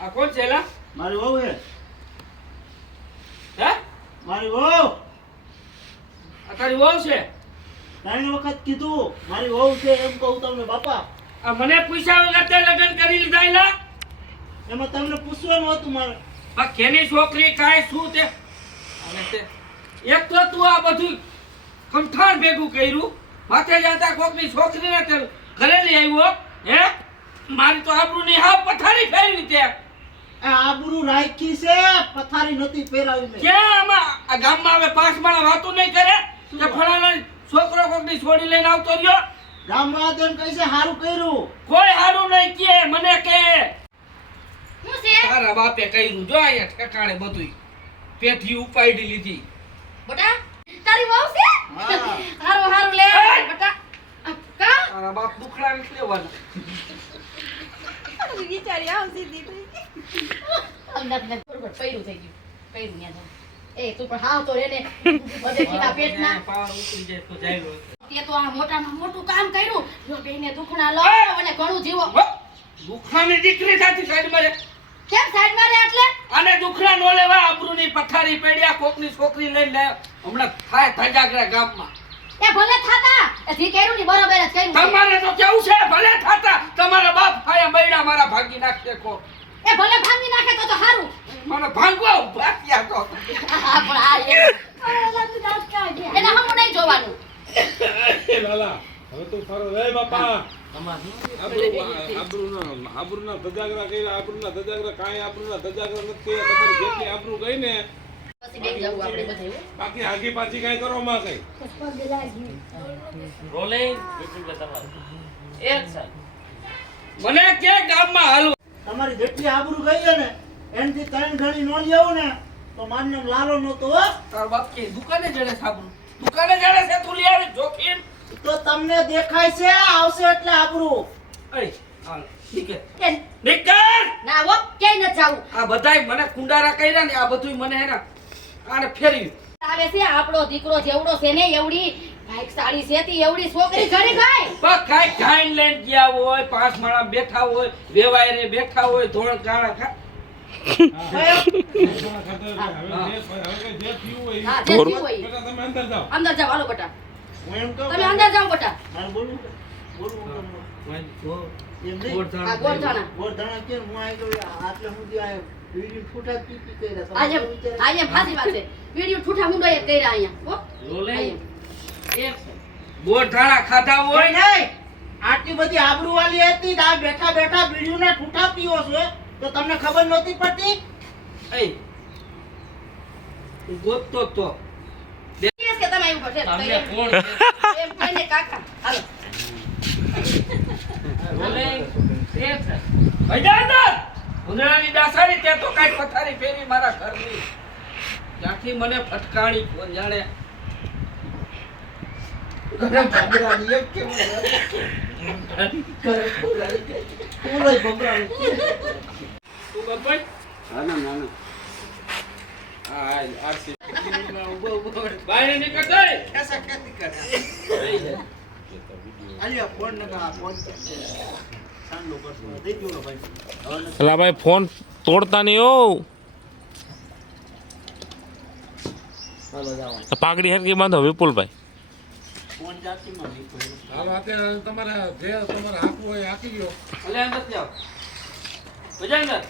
આ કોણ છે એલા? મારી વહુ હે. હે? મારી વહુ. આ તારી વહુ છે? ત્રણ વખત કીધું મારી વહુ છે એમ કહું તમને બાપા. આ મને પૂછ્યા વગર તે લગ્ન કરી લીધા એલા? એમાં તમને પૂછવાનું હતું મારે. આ કેની છોકરી કાંઈ શું તે? અને તે એક તો તું આ બધું કમઠાણ ભેગું કર્યું, માથે જતા કોકની છોકરીને તે ઘરે લઈ આવ્યો. હે? મારી તો આબરૂની હાવ પથારી ફેરવી તે. આ આબરૂ રાખી છે, પથારી નથી ફેરાવી મેં. ક્યાં આમાં આ ગામમાં હવે પાંચ માળા વાતું નહીં કરે કે ફલાણા છોકરો કોકની છોડી લઈને આવતો રહ્યો? ગામમાં એમ કહે છે હારું કર્યું. કોઈ હારું નહીં કે મને કે હું છે તારા બાપે કર્યું. જો અહીંયા ઠેકાણે બધુંય પેઠી ઉપાડી લીધી. બટા તારી વહુ છે હા. હારું હારું લે બટા કા તારા બાપ દુખડા નથી લેવાના. વિચારી આવ સીધી થઈ અંદર બરોબર પૈરું થઈ ગયું પૈરું ન્યા એ તું પણ હાવ તો રે ને બધે કીધા પેટના પાવર ઉતરી જાય તો જાય. તે તો આ મોટામાં મોટું કામ કર્યું જો બેને દુખણા લો અને ઘણું જીવો દુખડાની દીકરી થાતી સાઈડ મારે. કેમ સાઈડ માં રે એટલે આને દુખડા નો લેવા આબરૂની પથારી પડ્યા કોકની છોકરી લઈને લાયો. હમણાં થાય ધજાગરા ગામમાં. એ ભલે થાતા એ ધી કર્યું ની બરોબર જ કર્યું તમારે તો કેવું છે ભલે થાતા તમારા બાપ આયા બૈડા મારા ભાગી નાખશે કો. એ ભલે ભાંગી નાખે તો હારું મને ભાંગવો ભાગ્યા તો. આ પણ આ એને હમું નહીં જોવાનું એ લાલા હવે તું ફરો રે બાપા. આબરૂના ધજાગરા કર્યા, આબરૂના ધજાગરા કાંઈ આબરૂના ધજાગરા નથી કર્યા. તમારી જેટલી આબરૂ ગઈ ને પછી બેન જવું આપણે બધે બાકી આગી પાછી કાંઈ કરો માં કઈ. રોલિંગ મને કે ગામમાં હાલો. તમારી જેટલી આબરૂ ગઈ છે ને એનથી ત્રણ ઘણી નો લેવું ને તો મારને લાલો નતો હો. તાર બાપ કે દુકાને જડે સાબરું દુકાને જડે છે તું લઈ આવી જોખીમ. તો તમને દેખાય છે આવશે એટલે આબરૂ. એ હાલ નીકળ એ નીકળ. ના હો ક્યાંય ન જાવું આ બધાય મને કુંડારા કર્યા ને આ બધુંય મને હેના આને ફેરવી. આવે છે આપણો દીકરો જેવડો છે ને એવડી ભાઈક સાડી છે તી એવડી છોકરી ઘરે ગઈ બસ કાઈ ખાઈને લઈને ગયા હોય, પાંચ માળા બેઠા હોય, વેવાયરે બેઠા હોય, ધોળ ગાળા ખા. હા જે થયું હોય બેટા તમે અંદર જાઓ. અંદર જાવ હાલો બટા હું એમ કહું તમે અંદર જાવ બટા મારે બોલવું છે? બોલવું તમને. એમ નહીં. આ ગોળધાણા ગોળધાણા કેમ હું આવી ગયો આટલે સુધી આ વિડીયો ફૂટા પીપી કર્યા. આજે આજે ફાસી વાત છે વિડિયો ઠૂઠા મુંડો એ કર્યા અહીંયા હો રોલે ગોળધાણા ખાધા હોય હોય નહીં. આટલી બધી આબરૂ વાળી હતી ને આ બેઠા બેઠા બીડીયું ના ઠૂઠા પીવો છો તો તમને ખબર નહોતી પડતી? એ ગોતતો તો કે તમે એવું કરશે તમને કોણ એમ કહીને કાકા હાલો રોલે ભજાદર ઉંદરાની દાસારી તે તો કાઈ પથારી ફેરી મારા ઘરની ત્યાંથી મને ફટકાણી કોણ જાણે. ભમરાની એક કેમ બોલાય ભમરાની. તું બરભાઈ ના ના ના હા આરસી બહાર નીકળ જાય. કેસા ખેતી કરે આલિયા ફોન નકા ફોન સાંડલો કરતો દઈ દો ભાઈ. અલા ભાઈ ફોન તોડતા નહીં હો. ચાલો જાવ પાઘડી હરકી બાંધો વિપુલભાઈ. ફોન જાતીમાં નહીં કોઈ. હાલો અત્યારે તમારે જે તમારે હાકવું હોય હાકી ગયો. અલે અંદર જાઓ ભજાદર